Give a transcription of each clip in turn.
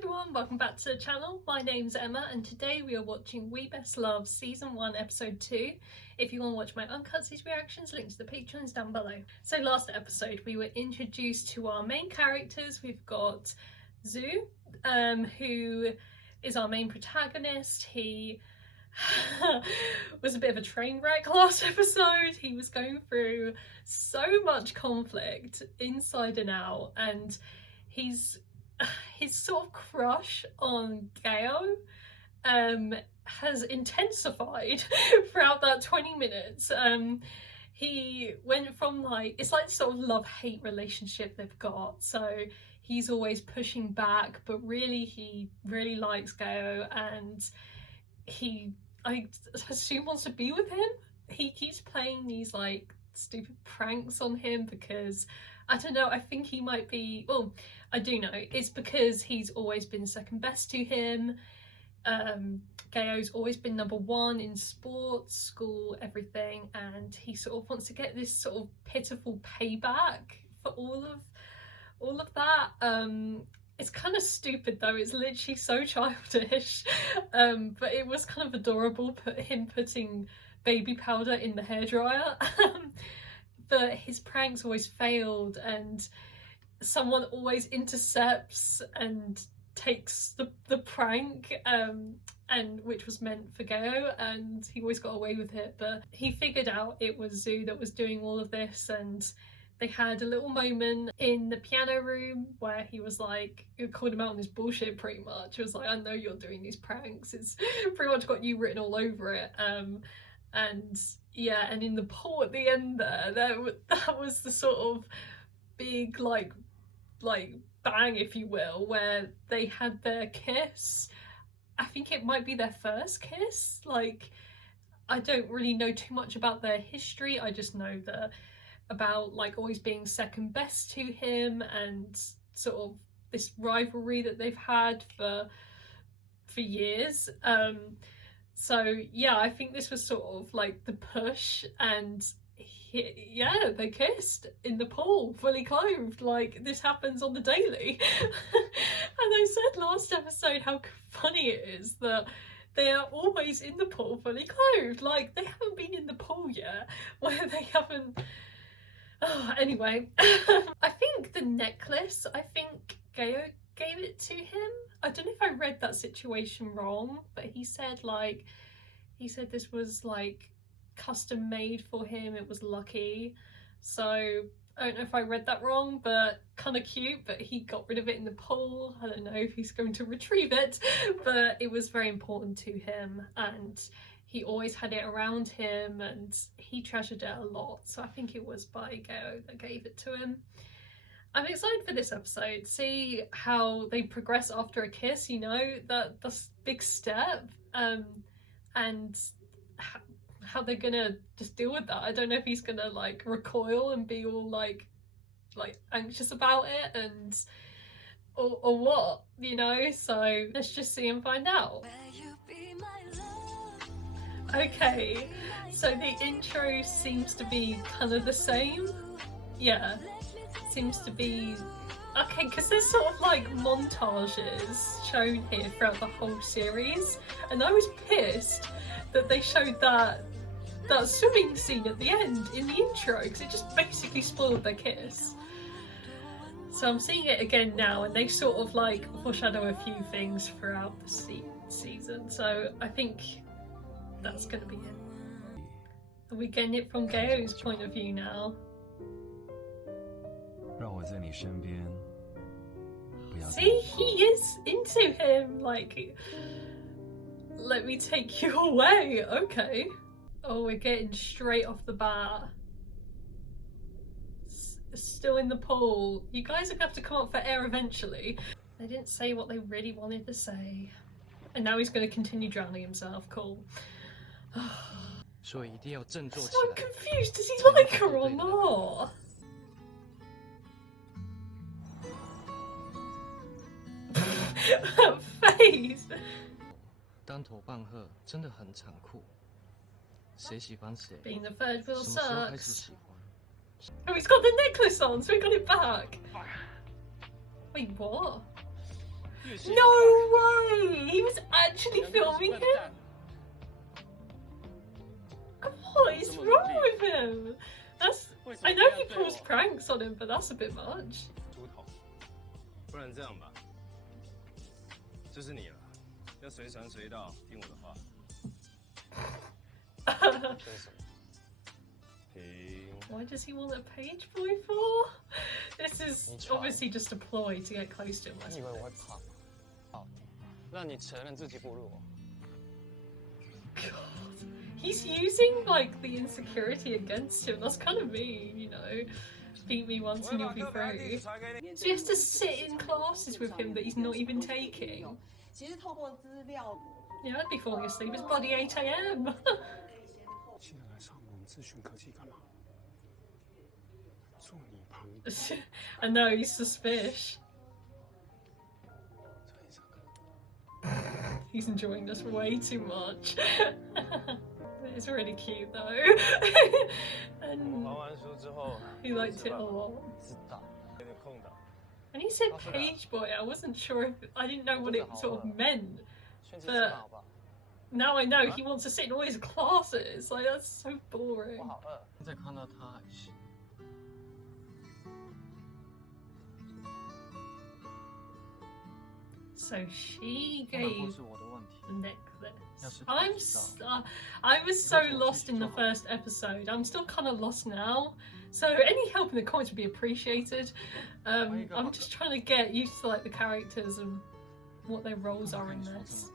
everyone, welcome back to the channel. My name's Emma and today we are watching We Best Love Season 1 Episode 2. If you want to watch my uncut series reactions, links to the Patreons down below. So last episode we were introduced to our main characters. We've got Zhou, who is our main protagonist. He was a bit of a train wreck last episode. He was going through so much conflict inside and out, and his sort of crush on Gao has intensified throughout that 20 minutes. He went from it's like sort of love-hate relationship they've got, so he's always pushing back, but really he really likes Gao, and I assume wants to be with him. He keeps playing these stupid pranks on him because I don't know, I think he might be, well, I do know, it's because he's always been second best to him. Gao's always been number one in sports, school, everything, and he sort of wants to get this sort of pitiful payback for all of that. It's kind of stupid though, it's literally so childish, but it was kind of adorable, him putting baby powder in the hairdryer. But his pranks always failed, and someone always intercepts and takes the prank, and which was meant for Gao, and he always got away with it. But he figured out it was Zhou that was doing all of this, and they had a little moment in the piano room where he was like, he called him out on his bullshit pretty much. He was like, I know you're doing these pranks, it's pretty much got you written all over it. And yeah, and in the pool at the end that was the sort of big like bang, if you will, where they had their kiss. I think it might be their first kiss. I don't really know too much about their history, I just know about always being second best to him, and sort of this rivalry that they've had for years. So yeah, I think this was sort of the push, and yeah, they kissed in the pool, fully clothed. This happens on the daily. And I said last episode how funny it is that they are always in the pool fully clothed. They haven't been in the pool yet where they haven't. Oh, anyway, I think the necklace, I think Gao gave it to him. I don't know if I read that situation wrong, but he said this was custom made for him, it was lucky. So I don't know if I read that wrong, but kind of cute. But he got rid of it in the pool. I don't know if he's going to retrieve it, but it was very important to him, and he always had it around him, and he treasured it a lot. So I think it was by Gao that gave it to him. I'm excited for this episode, see how they progress after a kiss, that's a big step, and how they're gonna just deal with that. I don't know if he's gonna recoil and be all anxious about it, and or what, so let's just see and find out. Okay, so the intro seems to be kind of the same. Yeah, seems to be okay, because there's sort of montages shown here throughout the whole series, and I was pissed that they showed that swimming scene at the end in the intro, because it just basically spoiled their kiss. So I'm seeing it again now, and they sort of foreshadow a few things throughout the season, so I think that's gonna be it. Are we getting it from Gao's point of view now? See, he is into him, let me take you away, okay. Oh, we're getting straight off the bat. Still in the pool. You guys are gonna have to come up for air eventually. They didn't say what they really wanted to say. And now he's gonna continue drowning himself, cool. So I'm confused, does he like her or not? Face. Being the third wheel sucks. Oh, he's got the necklace on, so he got it back. Wait, what? No way! He was actually filming him? What is wrong with him? I know he pulls pranks on him, but that's a bit much. 不然这样吧，就是你了，要随传随到，听我的话。Why does he want a page boy for? This is obviously just a ploy to get close to him. 你以为我会怕吗？好，让你承认自己不如我。God, he's using like the insecurity against him. That's kind of mean, you know. Beat me once and you'll be free. So he has to sit in classes with him that he's not even taking. Yeah, I'd be falling asleep. It's bloody 8 AM. I know, he's suspicious. He's enjoying this way too much. It's really cute though. And he liked it a lot. And he said page boy, I wasn't sure if I didn't know what it sort of meant. But now I know he wants to sit in all his classes. Like, that's so boring. So she gave the necklace. I was so lost in the first episode. I'm still kind of lost now. So any help in the comments would be appreciated. I'm just trying to get used to like the characters and what their roles are in this.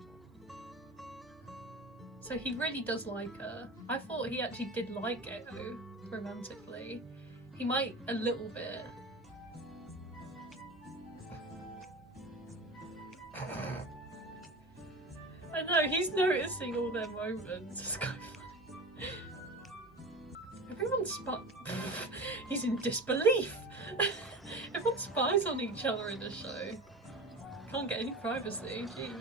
So he really does like her. I thought he actually did like Gao romantically. He might a little bit. I know, he's noticing all their moments. It's kind of funny. Everyone he's in disbelief. Everyone spies on each other in the show. Can't get any privacy, gee.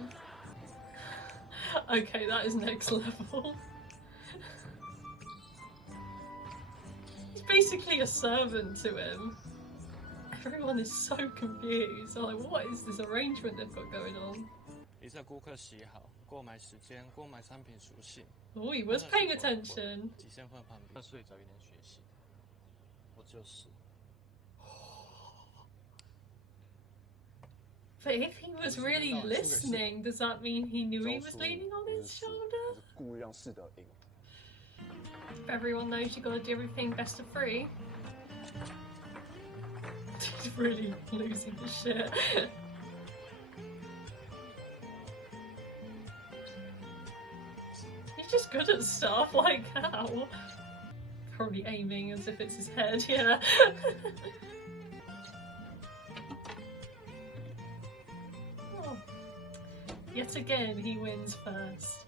Okay, that is next level. He's basically a servant to him. Everyone is so confused. They're like, what is this arrangement they've got going on? Oh, he was paying attention. But if he was really listening, does that mean he knew he was leaning on his shoulder? If everyone knows you gotta do everything best of 3. He's really losing his shit. He's just good at stuff, like how? Probably aiming as if it's his head, yeah. Oh. Yet again, he wins first.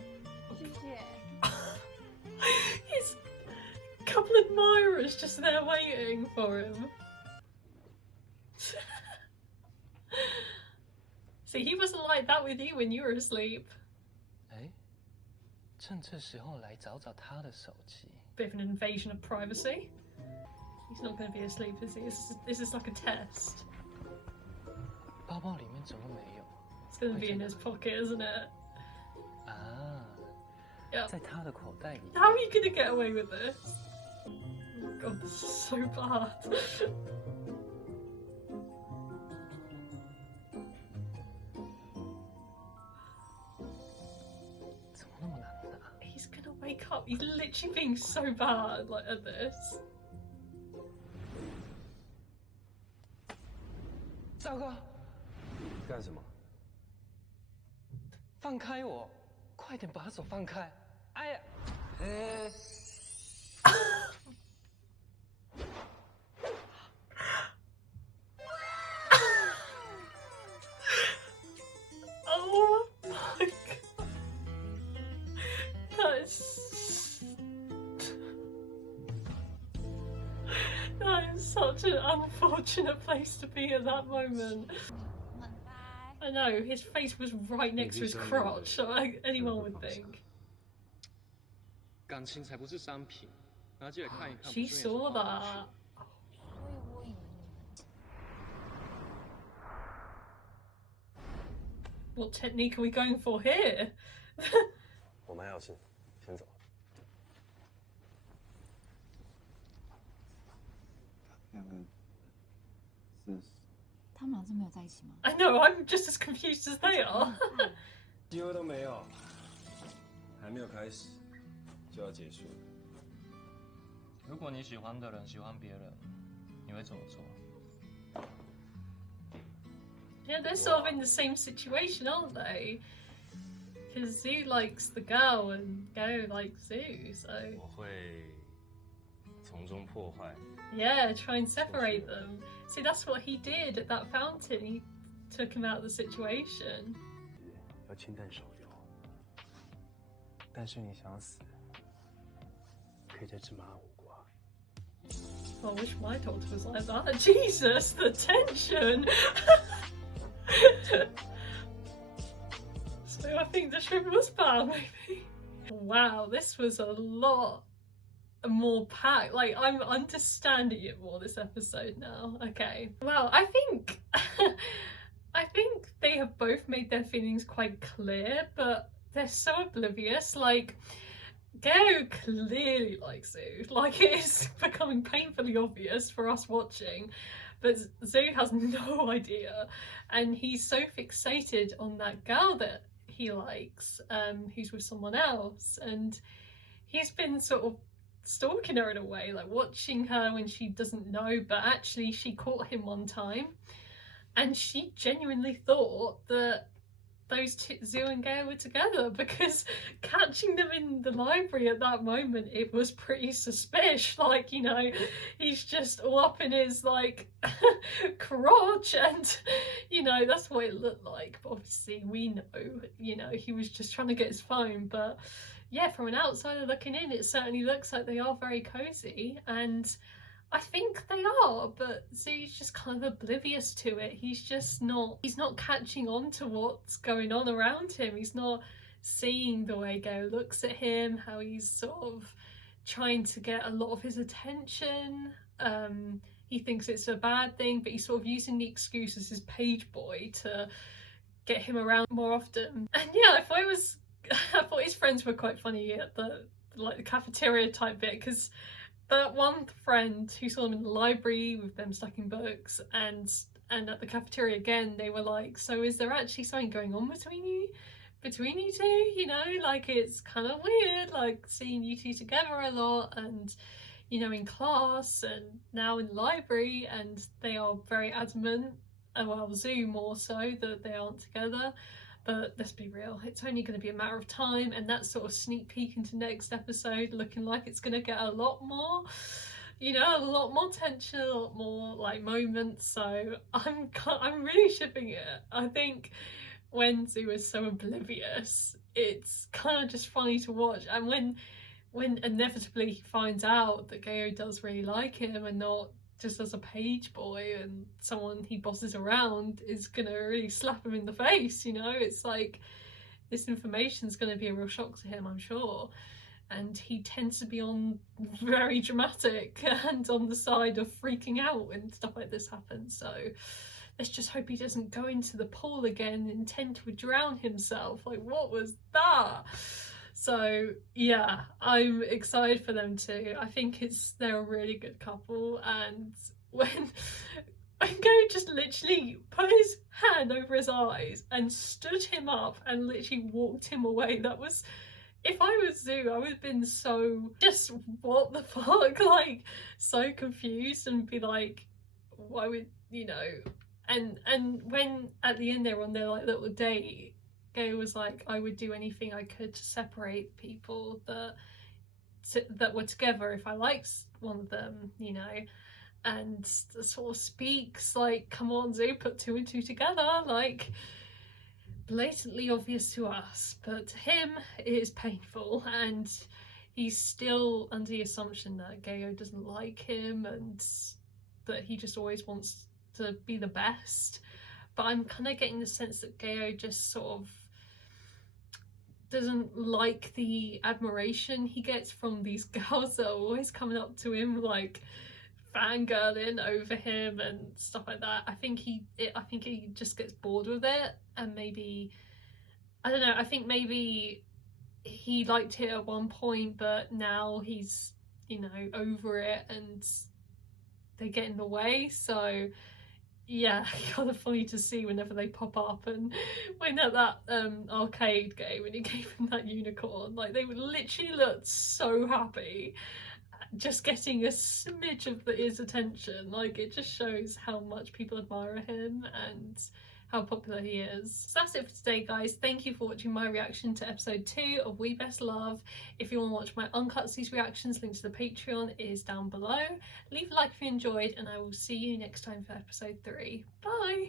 His couple admirers just there waiting for him. See, he wasn't like that with you when you were asleep. Bit of an invasion of privacy. He's not going to be asleep, is he? This is like a test. It's going to be in his pocket, isn't it? Yep. How are you going to get away with this? Oh God, this is so bad. He's gonna wake up. He's literally being so bad, like, at this. 赵哥，干什么？放开我！快点把手放开！哎呀！Oh my God. That is such an unfortunate place to be at that moment. I know, his face was right next to his crotch, so anyone would think. She saw that. what technique are we going for here? 我们还有事，先走。两个是他们俩是没有在一起吗？ I know, I'm just as confused as they are. 机会都没有，还没有开始就要结束了。如果你喜欢的人喜欢别人，你会怎么做？ Yeah, they're sort of in the same situation, aren't they? Because Zhu likes the girl and Gao likes Zhu, so 我会从中破坏。 yeah, try and separate them. See, that's what he did at that fountain. He took him out of the situation. 要清淡少油，但是你想死，可以再吃麻辣五瓜。 I wish my daughter was like that. Jesus, the tension. So I think the shrimp was bad, maybe. Wow, this was a lot more packed. Like, I'm understanding it more this episode now. Okay. Wow, I think they have both made their feelings quite clear, but they're so oblivious. Like, Gao clearly likes Zhu. Like, it is becoming painfully obvious for us watching. But Zhu has no idea, and he's so fixated on that girl that he likes, who's with someone else, and he's been sort of stalking her in a way, like watching her when she doesn't know, but actually she caught him one time, and she genuinely thought that those two, Zhu and Gao, were together, because catching them in the library at that moment, it was pretty suspicious. Like, you know, he's just all up in his, like, crotch, and, you know, that's what it looked like. But obviously we know, you know, he was just trying to get his phone. But yeah, from an outsider looking in, it certainly looks like they are very cozy, and I think they are, but Zhu's just kind of oblivious to it. He's not catching on to what's going on around him. He's not seeing the way Gao looks at him, how he's sort of trying to get a lot of his attention. He thinks it's a bad thing, but he's sort of using the excuse as his page boy to get him around more often. And yeah, I thought his friends were quite funny at the cafeteria type bit, because that one friend who saw them in the library with them stacking books, and at the cafeteria again, they were like, so is there actually something going on between you two, you know, like, it's kind of weird, like, seeing you two together a lot, and, you know, in class and now in the library, and they are very adamant, well, Zhu more so, that they aren't together. But let's be real, it's only going to be a matter of time, and that sort of sneak peek into next episode looking like it's going to get a lot more, you know, a lot more tension, a lot more like moments. So I'm really shipping it. I think when Zhu is so oblivious, it's kind of just funny to watch, and when inevitably he finds out that Gao does really like him and not just as a page boy and someone he bosses around, is gonna really slap him in the face, you know. It's like, this information's gonna be a real shock to him, I'm sure, and he tends to be on very dramatic and on the side of freaking out when stuff like this happens. So let's just hope he doesn't go into the pool again and intend to drown himself. Like, what was that? So yeah, I'm excited for them too. I think they're a really good couple, and when Gao just literally put his hand over his eyes and stood him up and literally walked him away, that was, if I was Zhu, I would have been so just, what the fuck, like, so confused, and be like, why would, you know, and when at the end they were on their like little date, Gao was like, I would do anything I could to separate people that were together if I liked one of them, you know, and sort of speaks like, come on Zhu, put two and two together, like, blatantly obvious to us, but to him it is painful, and he's still under the assumption that Gao doesn't like him and that he just always wants to be the best. But I'm kind of getting the sense that Gao just sort of doesn't like the admiration he gets from these girls that are always coming up to him, like, fangirling over him and stuff like that. I think he just gets bored with it, and maybe, I don't know, I think maybe he liked it at one point, but now he's, you know, over it and they get in the way. So yeah, kind of funny to see whenever they pop up. And when at that arcade game, when he gave him that unicorn, like, they would literally look so happy just getting a smidge of his attention. Like, it just shows how much people admire him and how popular he is. So that's it for today, guys. Thank you for watching my reaction to episode 2 of We Best Love. If you want to watch my uncut series reactions, link to the Patreon is down below. Leave a like if you enjoyed, and I will see you next time for episode 3. Bye!